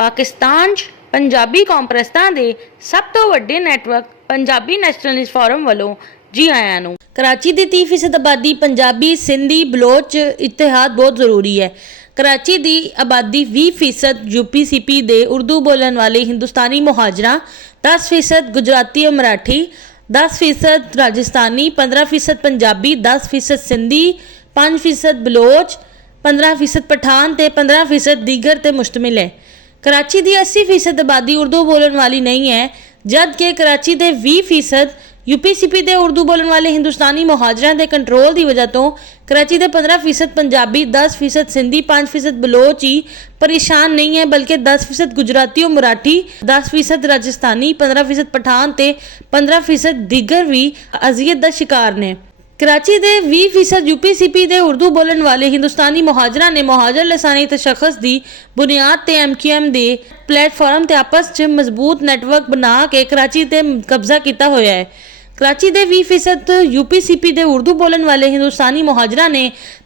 पाकिस्तान 'ਚ पंजाबी कॉन्फ्रेंसां दे सब तो वड्डे नैटवर्क पंजाबी नैशनलिस्ट फोरम वालों जी आयां नूं। कराची दी 30% आबादी पंजाबी, सिंधी, बलोच इतिहाद बहुत जरूरी है। कराची दी आबादी 20% UPCP दे उर्दू बोलन वाले हिंदुस्तानी मुहाजरा, 10% गुजराती और मराठी, 10% राजस्थानी, 15% पंजाबी, 10% सिंधी, 5% बलोच, 15% पठान ते 15% दीगर ते मुश्तमिल है। कराची की 80% आबादी उर्दू बोलन वाली नहीं है, जबकि कराची के 20% UPCP के उर्दू बोलन वाले हिंदुस्तानी मुहाजरा के कंट्रोल की वजह तो कराची के 15% पंजाबी, 10% सिंधी, 5% बलोच ही परेशान नहीं है, बल्कि 10% गुजराती और मराठी, 10% राजस्थानी, 15% पठान ते 15% दीगर भी अजियत का शिकार ने। कराची के 20% UPCP के उर्दू बोलन वाले हिंदुस्तानी मुहाजरा ने मुहाजर लसानी तशख़्ख़ुस की बुनियाद ते MQM के प्लेटफॉर्म ते आपस च मजबूत नैटवर्क बना के कराची ते कब्जा किया होया है। कराची के 20% UPCP के उर्दू बोलन वाले हिंदुस्तानी मुहाजरा ने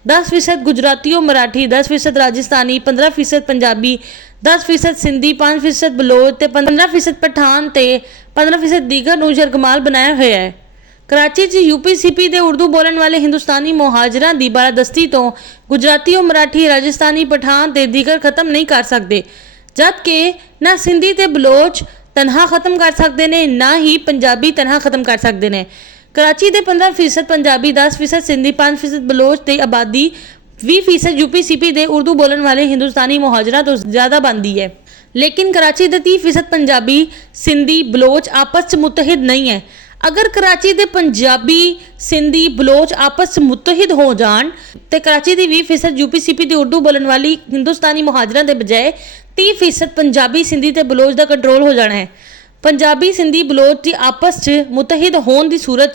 10% गुजराती और मराठी, 10% राजस्थानी, 15% पंजाबी, 10% सिंधी, 5% बलोच ते 15% पठान ते 15% दीगर नूं यरगमाल बनाया होया है। कराची च UPCP के उर्दू बोलन वाले हिंदुस्तानी मुहाजरा की बालादस्ती तो गुजराती और मराठी, राजस्थानी, पठान ते दीगर खत्म नहीं कर सकते, जबकि ना सिंधी ते बलोच तनहा खत्म कर सकते हैं, ना ही पंजाबी तनहा खत्म कर सकते हैं। कराची के 15% पंजाबी, 10% सिंधी, 5% बलोच ते आबादी 20% UPCP के उर्दू बोलन वाले हिंदुस्तानी मुहाजरा तो ज़्यादा बनती है, लेकिन कराची के 30% पंजाबी, सिंधी, बलोच आपस में मुतहिद नहीं है। अगर कराची के पंजाबी, सिंधी, बलोच आपस में मुतहिद हो जान तो कराची की 20% UPCP की उर्दू बोलन वाली हिंदुस्तानी मुहाजरा के बजाय 30% पंजाबी, सिंधी ते बलोच का कंट्रोल हो जाना है। पंजाबी, सिंधी, बलोच की आपस में मुतहिद होने की सूरत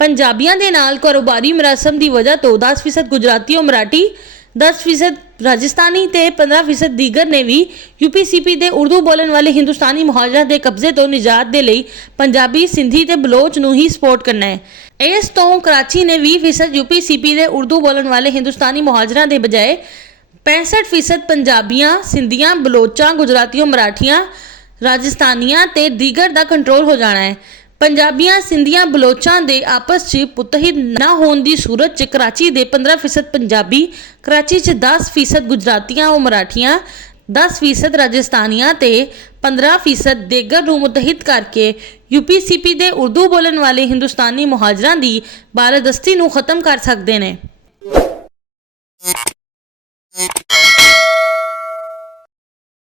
पंजाबियों के नाल कारोबारी मरासम की वजह तो 10% गुजराती और मराठी, 10% राजस्थानी ते 15% दीगर ने भी UPCP के उर्दू बोलन वाले हिंदुस्तानी मुहाजरा के कब्जे तो निजात के लिए पंजाबी, सिंधी ते बलोच नूं ही सपोर्ट करना है। इस तो कराची ने 20% UPCP के उर्दू बोलन वाले हिंदुस्तानी मुहाजरा के बजाय 65% पंजाबियां, सिंधियां, बलोचां, गुजरातियों, मराठियां, राजस्थानियां ते दीगर का कंट्रोल हो जाना है। पंजाबियां, सिंधियां, बलोचां दे आपस च मुतहिद ना होने की सूरत च कराची के 15% पंजाबी, कराची च 10% गुजरातियां और मराठियां, 10% राजस्थानियां ते 15% दीगर नूं मुतहिद करके UPCP के उर्दू बोलन वाले हिंदुस्तानी मुहाजरा की बालादस्ती नूं खत्म कर सकते हैं।